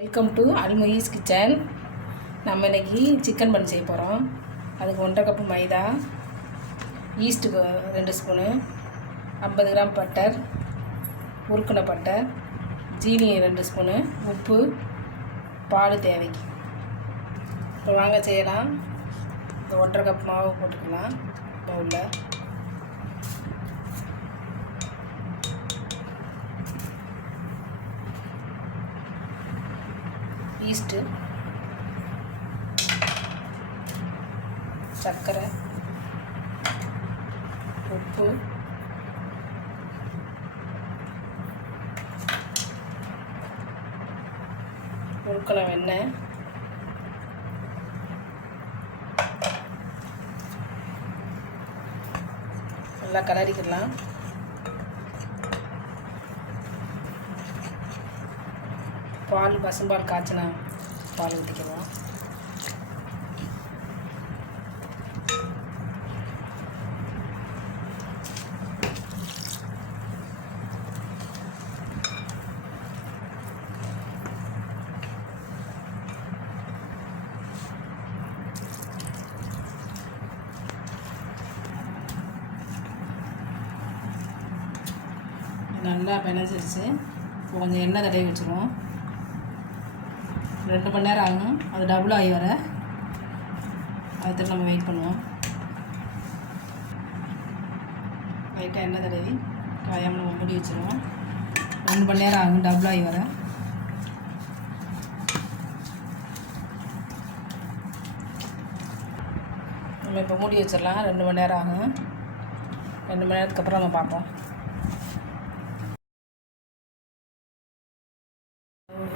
Welcome to அல்முயிஸ் kitchen. நம்ம இன்றைக்கி chicken பண்ண செய்ய போகிறோம். அதுக்கு 1.5 கப்பு மைதா, ஈஸ்ட்டு 2 ஸ்பூனு, 50 கிராம் பட்டர், உருக்குன பட்டர், ஜீனி 2 ஸ்பூனு, உப்பு, பால் தேவைக்கு. இப்போ வாங்க செய்யலாம். இந்த 1.5 கப் மாவு போட்டுக்கலாம் பவுலில். ஈஸ்ட்டு, சர்க்கரை, உப்பு, உருக்கின வெண்ணெய், நல்லா கலரிக்கலாம். பால், பசும்பால் காய்ச்சினா பால் ஊற்றிக்கலாம். நல்லா பிணைஞ்சிருச்சு. இப்போ கொஞ்சம் எண்ணெய் தடவி வச்சுருவோம். 2 மணி நேரம் ஆகும். அது டபுள் ஆகி வர அதுக்கு நம்ம வெயிட் பண்ணுவோம். லைட்டாக எண்ணெய் தடவி காயாமல் நம்ம மூடி வச்சுருவோம். 2 மணி நேரம் ஆகும் டபுள் ஆகி வர. நம்ம இப்போ மூடி வச்சிடலாம். 2 மணி நேரம் ஆகும். 2 மணி நேரத்துக்கு அப்புறம் நம்ம பார்ப்போம்.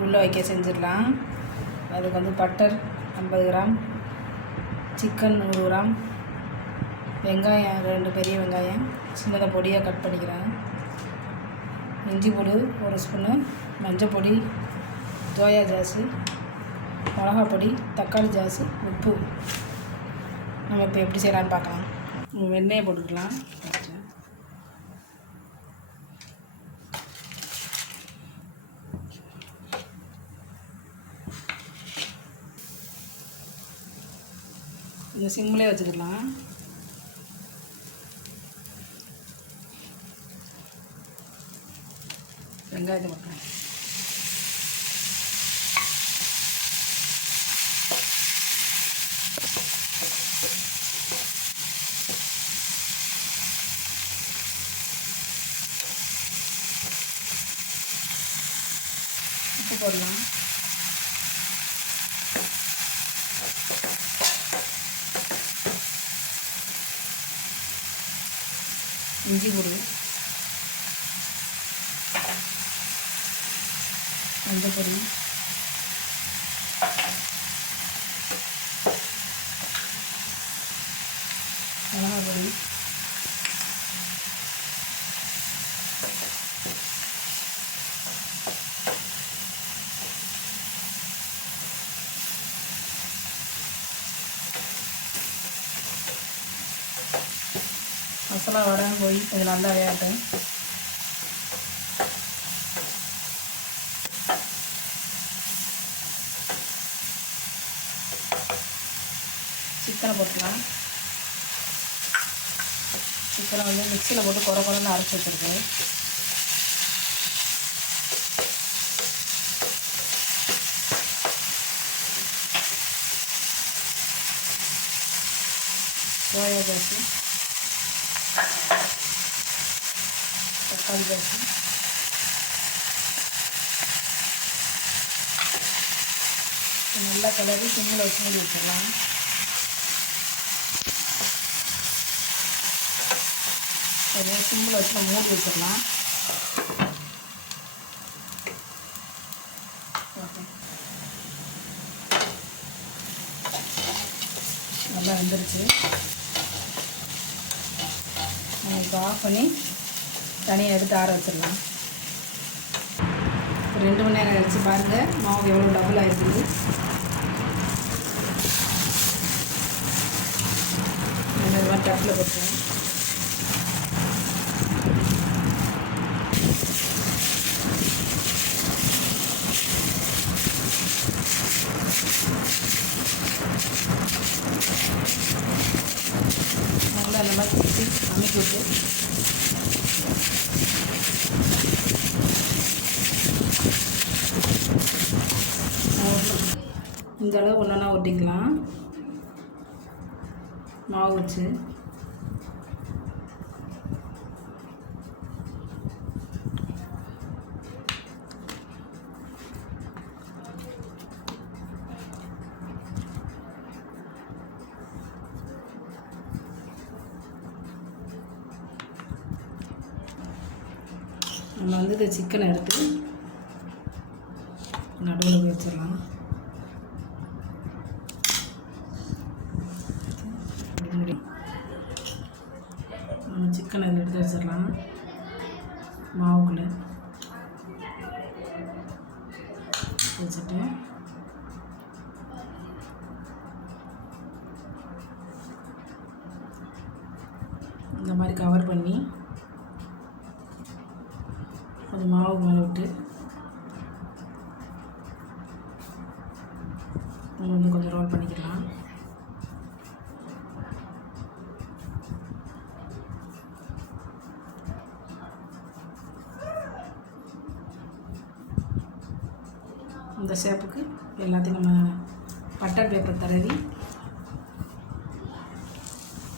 உள்ளே வைக்க செஞ்சிடலாம். அதுக்கு வந்து பட்டர் 50 கிராம், சிக்கன் 100 கிராம், வெங்காயம் 2 பெரிய வெங்காயம் சின்னதாக பொடியாக கட் பண்ணிக்கிறேன், இஞ்சி பொடி 1 ஸ்பூனு, மஞ்சள் பொடி, சோயா சாஸு, மிளகா பொடி, தக்காளி சாஸு, உப்பு. நம்ம இப்போ எப்படி செய்யலான்னு பார்க்கலாம். வெண்ணெயை போட்டுக்கலாம். இந்த சிம்மிலே வச்சுக்கலாம். வெங்காயத்தை போட்டேன். உப்பு போடலாம். இஞ்சி பொடி, மஞ்சள் பொடி, மிளகா பொடி, மசாலா வர போய் கொஞ்சம் நல்லா வேகட்டும். சிக்கனை போட்டுக்கலாம். சிக்கனை வந்து மிக்சியில் போட்டு குறைன்னு அரைச்சி வச்சுருக்கு. சோயா சாஸு, தக்காளி சாஸு, நல்லா கலரி சிம்மில் வச்சு மூடி வச்சிடலாம். அதே சிம்மில் வச்சு நம்ம மூடி வச்சிடலாம். ஓகே, நல்லா வெந்துருச்சு. நம்ம இப்போ ஆஃப் பண்ணி தனியாக எடுத்து ஆற வச்சிடலாம். 2 மணி நேரம் கழிச்சு பாருங்கள் மாவு எவ்வளோ டபுள் ஆகிருக்குது. இந்த மாதிரி டப்பில் போட்டுருவேன். இந்த அளவு ஒன்றா ஒட்டிக்கலாம் மாவு வச்சு. நம்ம வந்து இந்த சிக்கனை எடுத்து நடுவில் போய் வச்சிடலாம். சிக்கனை இதில் எடுத்து வச்சிடலாம் மாவுக்குள்ளே வச்சுட்டு இந்த மாதிரி கவர் பண்ணி கொஞ்சம் மாவு மேலே விட்டு கொஞ்சம் ரோல் பண்ணிக்கலாம். இந்த ஷேப்புக்கு எல்லாத்தையும் நம்ம பட்டர் பேப்பர் தடவி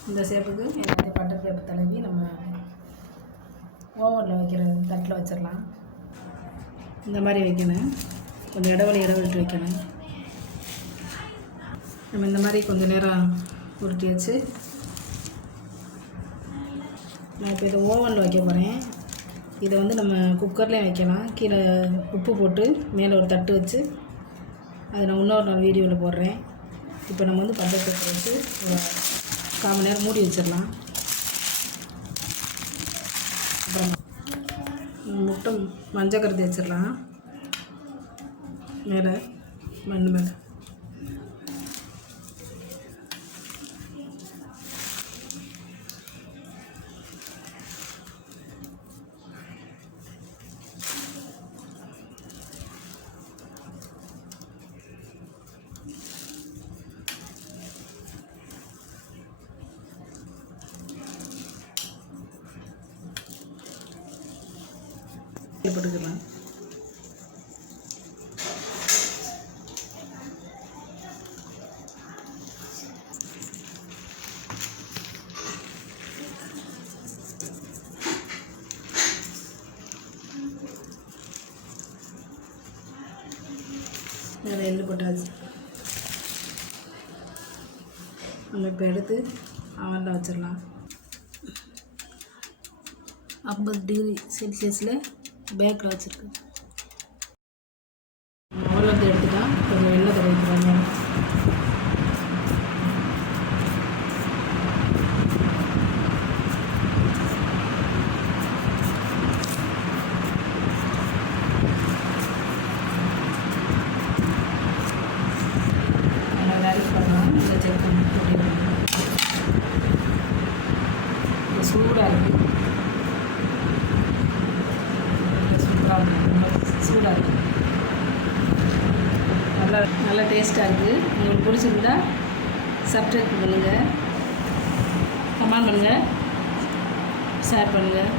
இந்த ஷேப்புக்கு எல்லாத்தையும் பட்டர் பேப்பர் தடவி நம்ம ஓவனில் வைக்கிற தட்டில் வச்சிடலாம். இந்த மாதிரி வைக்கணும். கொஞ்சம் இடைவெளிட்டு வைக்கணும். நம்ம இந்த மாதிரி கொஞ்சம் நேரம் உருட்டி வச்சு நான் இப்போ இதை ஓவனில் வைக்க போகிறேன். இதை வந்து நம்ம குக்கர்லேயும் வைக்கலாம். கீழே உப்பு போட்டு மேலே ஒரு தட்டு வச்சு அதை நான் இன்னொரு நாள் வீடியோவில் போடுறேன். இப்போ நம்ம வந்து பட்டர் பேப்பர் வச்சு ஒரு 1/4 மணி நேரம் மூடி வச்சிடலாம். அப்புறம் முட்டை மஞ்சள் கருதி வச்சிடலாம் மேலே மண் மேலே. போட்டுக்கலாம். அதில் எள்ளு போட்டாச்சு. நம்ம இப்போ எடுத்து அவனில் வச்சிடலாம். 50 டிகிரி செல்சியஸில் பேக்கில் வச்சுருக்கு. அவ்வளோது எடுத்துட்டா கொஞ்சம் வெள்ளை வைக்கிறாங்க. நல்லா வேலைக்கு பண்ணலாம். நல்லா செக் பண்ணி சூடாக இருக்குது. சூடாக இருக்குது. நல்லா டேஸ்ட்டாக இருக்குது. உங்களுக்கு பிடிச்சிருந்தா சப்ஸ்கிரைப் பண்ணுங்கள், கமெண்ட் பண்ணுங்கள், ஷேர் பண்ணுங்கள்.